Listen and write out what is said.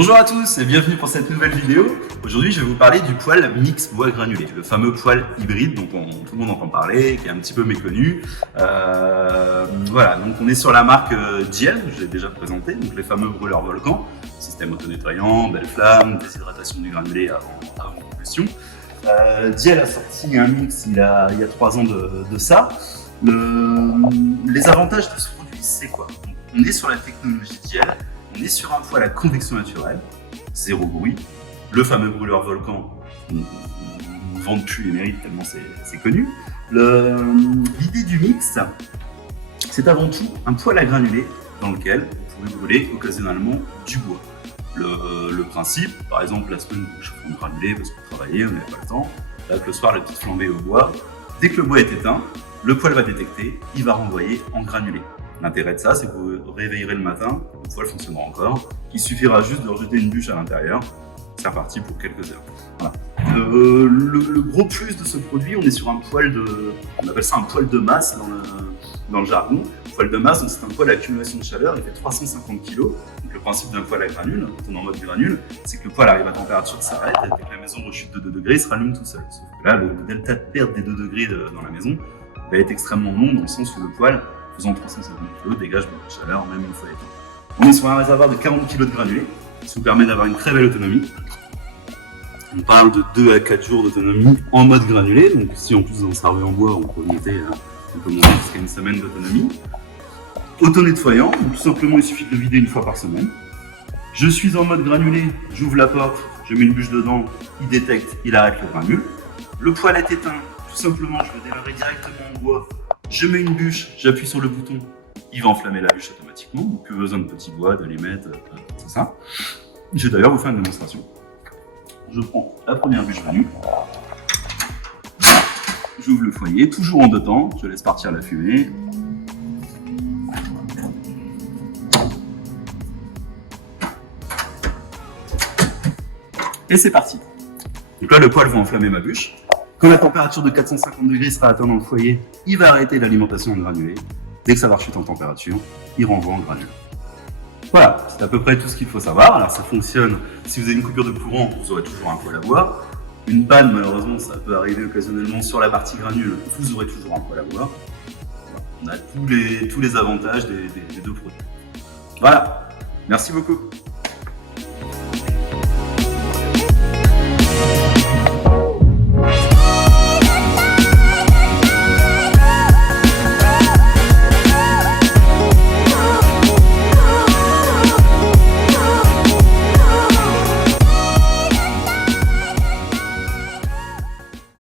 Bonjour à tous et bienvenue pour cette nouvelle vidéo. Aujourd'hui, je vais vous parler du poêle mix bois granulé, le fameux poêle hybride dont tout le monde entend parler, qui est un petit peu méconnu. Voilà, donc on est sur la marque Djel, je l'ai déjà présenté, donc les fameux brûleurs volcan, système auto-nettoyant, belle flamme, déshydratation du granulé avant combustion. Djel a sorti un mix il y a 3 ans de ça. Les avantages de ce produit, c'est quoi? Donc, on est sur la technologie Djel. On est sur un poêle à convection naturelle, zéro bruit, le fameux brûleur volcan, on ne vante plus les mérites tellement c'est connu. L'idée du mix, c'est avant tout un poêle à granulés dans lequel vous pouvez brûler occasionnellement du bois. Le principe, par exemple, la semaine où je fais un granulé parce que vous travaillez, on n'avez pas le temps, là, le soir, la petite flambée au bois, dès que le bois est éteint, le poêle va détecter, il va renvoyer en granulé. L'intérêt de ça, c'est que vous vous réveillerez le matin, le poêle fonctionnera encore, il suffira juste de rejeter une bûche à l'intérieur, c'est reparti pour quelques heures. Voilà. Le gros plus de ce produit, on est sur un poêle on appelle ça un poêle de masse dans le jargon. Poêle de masse, c'est un poêle à accumulation de chaleur, il fait 350 kg. Donc le principe d'un poêle à granules, quand on est en mode granule, c'est que le poêle arrive à température, s'arrête, et dès que la maison rechute de 2 degrés, il se rallume tout seul. Sauf que là, le delta de perte des 2 degrés dans la maison va être extrêmement long, dans le sens où le poêle, faisant 350 kg, dégage beaucoup de chaleur, même une fois éteint. On est sur un réservoir de 40 kg de granulés, ce qui vous permet d'avoir une très belle autonomie. On parle de 2 à 4 jours d'autonomie en mode granulé, donc si en plus vous en servez en bois, on peut monter jusqu'à une semaine d'autonomie. Auto-nettoyant, donc tout simplement il suffit de le vider une fois par semaine. Je suis en mode granulé, j'ouvre la porte, je mets une bûche dedans, il détecte, il arrête le granule. Le poêle est éteint, tout simplement je vais démarrer directement en bois. Je mets une bûche, j'appuie sur le bouton, il va enflammer la bûche automatiquement, donc plus besoin de petits bois, d'allumettes, tout ça. Je vais d'ailleurs vous faire une démonstration. Je prends la première bûche venue, j'ouvre le foyer, toujours en 2 temps, je laisse partir la fumée. Et c'est parti. Donc là, le poêle va enflammer ma bûche. Quand la température de 450 degrés sera atteinte dans le foyer, il va arrêter l'alimentation en granulé. Dès que ça va rechuter en température, il renvoie en granulé. Voilà, c'est à peu près tout ce qu'il faut savoir. Alors ça fonctionne, si vous avez une coupure de courant, vous aurez toujours un poêle à bois. Une panne, malheureusement, ça peut arriver occasionnellement sur la partie granule, vous aurez toujours un poêle à bois. On a tous les avantages des 2 produits. Voilà, merci beaucoup.